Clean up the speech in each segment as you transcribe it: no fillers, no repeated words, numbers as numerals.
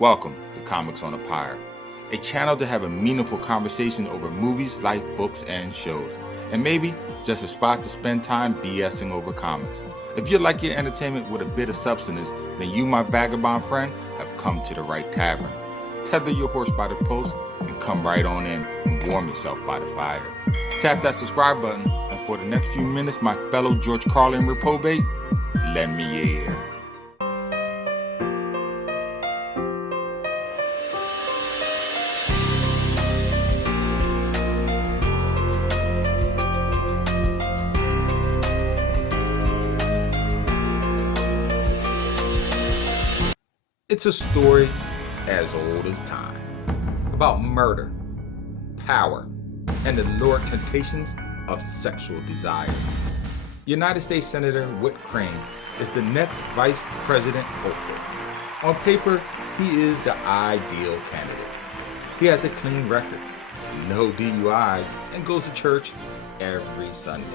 Welcome to Comics on a Pyre, a channel to have a meaningful conversation over movies, life, books, and shows, and maybe just a spot to spend time BSing over comics. If you like your entertainment with a bit of substance, then you, my vagabond friend, have come to the right tavern. Tether your horse by the post and come right on in and warm yourself by the fire. Tap that subscribe button, and for the next few minutes, my fellow George Carlin reprobate, lend me your ear. It's a story as old as time, about murder, power, and the lurid temptations of sexual desire. United States Senator Whit Crane is the next vice president hopeful. On paper, he is the ideal candidate. He has a clean record, no DUIs, and goes to church every Sunday.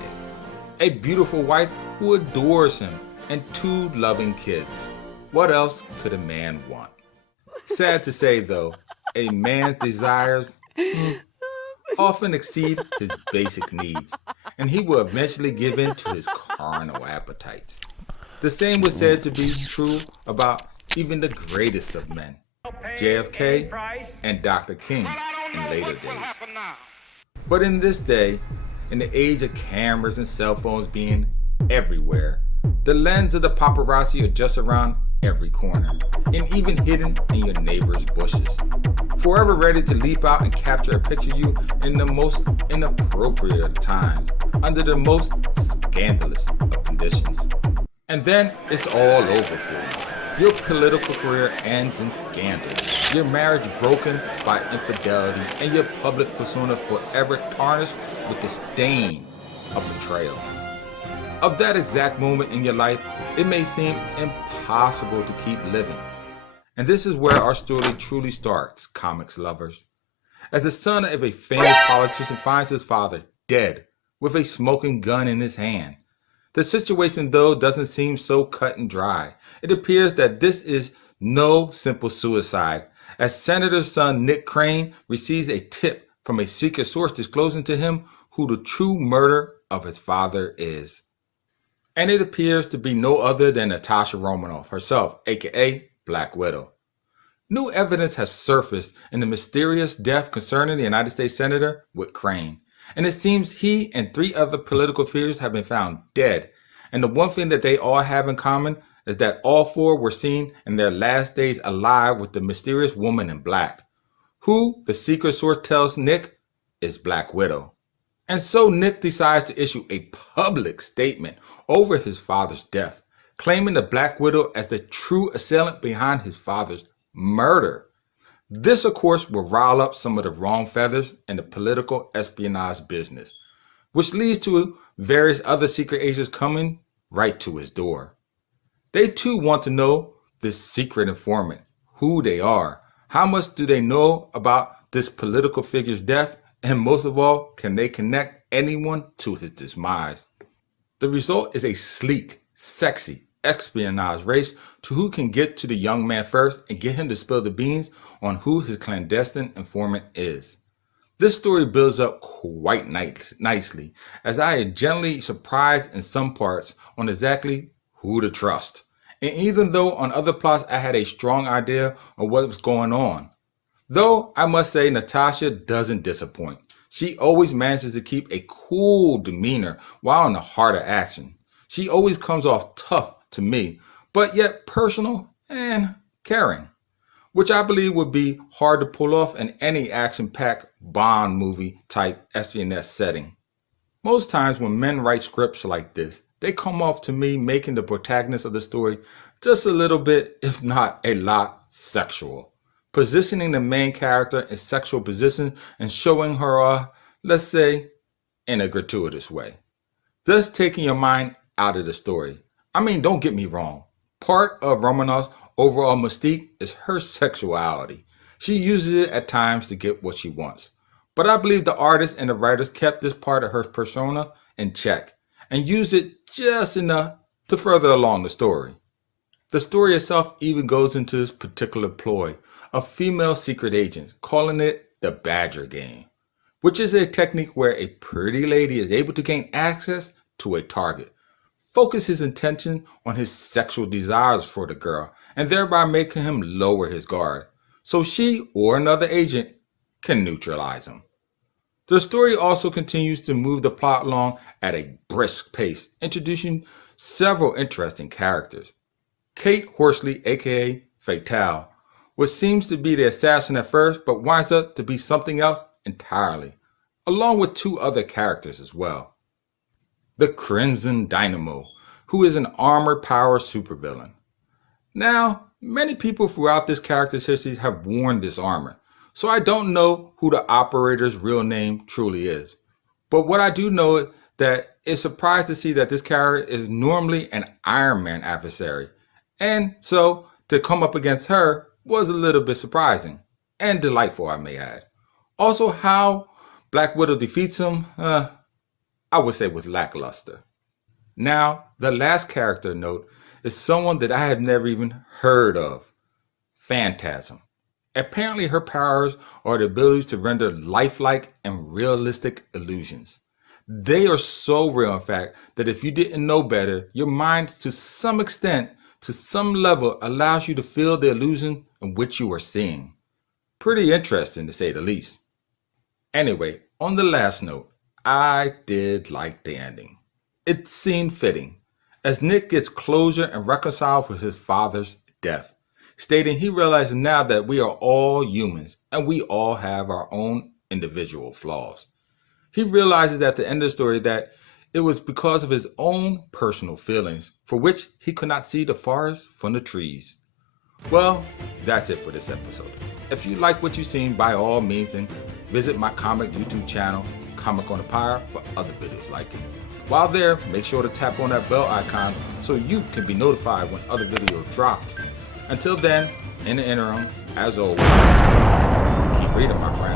A beautiful wife who adores him, and 2 loving kids. What else could a man want? Sad to say, though, a man's desires often exceed his basic needs, and he will eventually give in to his carnal appetites. The same was said to be true about even the greatest of men, JFK and Dr. King in later days. But in this day, in the age of cameras and cell phones being everywhere, the lens of the paparazzi adjusts around every corner, and even hidden in your neighbor's bushes, forever ready to leap out and capture a picture of you in the most inappropriate of times, under the most scandalous of conditions. And then it's all over for you. Your political career ends in scandal, your marriage broken by infidelity, and your public persona forever tarnished with the stain of betrayal. Of that exact moment in your life, it may seem impossible to keep living. And this is where our story truly starts, comics lovers. As the son of a famous politician finds his father dead with a smoking gun in his hand. The situation, though, doesn't seem so cut and dry. It appears that this is no simple suicide, as Senator's son Nick Crane receives a tip from a secret source disclosing to him who the true murderer of his father is. And it appears to be no other than Natasha Romanoff herself, aka Black Widow. New evidence has surfaced in the mysterious death concerning the United States Senator Whit Crane, and it seems he and 3 other political figures have been found dead. And the one thing that they all have in common is that all 4 were seen in their last days alive with the mysterious woman in black, who the secret source tells Nick is Black Widow. And so Nick decides to issue a public statement over his father's death, claiming the Black Widow as the true assailant behind his father's murder. This, of course, will rile up some of the wrong feathers in the political espionage business, which leads to various other secret agents coming right to his door. They too want to know this secret informant, who they are, how much do they know about this political figure's death, and most of all, can they connect anyone to his demise? The result is a sleek, sexy espionage race to who can get to the young man first and get him to spill the beans on who his clandestine informant is. This story builds up quite nicely, as I am gently surprised in some parts on exactly who to trust. And even though on other plots I had a strong idea of what was going on. Though I must say Natasha doesn't disappoint. She always manages to keep a cool demeanor while in the heart of action. She always comes off tough to me, but yet personal and caring, which I believe would be hard to pull off in any action-packed Bond movie type espionage setting. Most times when men write scripts like this, they come off to me making the protagonist of the story just a little bit, if not a lot, sexual. Positioning the main character in sexual position and showing her, let's say, in a gratuitous way. Thus taking your mind out of the story. I mean, don't get me wrong. Part of Romanoff's overall mystique is her sexuality. She uses it at times to get what she wants. But I believe the artists and the writers kept this part of her persona in check and used it just enough to further along the story. The story itself even goes into this particular ploy of female secret agents, calling it the Badger Game, which is a technique where a pretty lady is able to gain access to a target, focus his attention on his sexual desires for the girl, and thereby making him lower his guard, so she or another agent can neutralize him. The story also continues to move the plot along at a brisk pace, introducing several interesting characters. Kate Horsley, aka Fatale, which seems to be the assassin at first, but winds up to be something else entirely, along with two other characters as well. The Crimson Dynamo, who is an armored power supervillain. Now, many people throughout this character's history have worn this armor, so I don't know who the operator's real name truly is. But what I do know is that it's surprised to see that this character is normally an Iron Man adversary, and so to come up against her was a little bit surprising, and delightful I may add. Also, how Black Widow defeats him, I would say was lackluster. Now, the last character note is someone that I have never even heard of. Phantasm. Apparently her powers are the abilities to render lifelike and realistic illusions. They are so real, in fact, that if you didn't know better, your mind to some extent, to some level, allows you to feel the illusion in which you are seeing. Pretty interesting to say the least. Anyway, on the last note, I did like the ending. It seemed fitting, as Nick gets closure and reconciled with his father's death, stating he realizes now that we are all humans and we all have our own individual flaws. He realizes at the end of the story that it was because of his own personal feelings for which he could not see the forest from the trees. Well, that's it for this episode. If you like what you've seen, by all means, then visit my comic YouTube channel, Comic on the Pyre, for other videos like it. While there, make sure to tap on that bell icon so you can be notified when other videos drop. Until then, in the interim, as always, keep reading, my friend.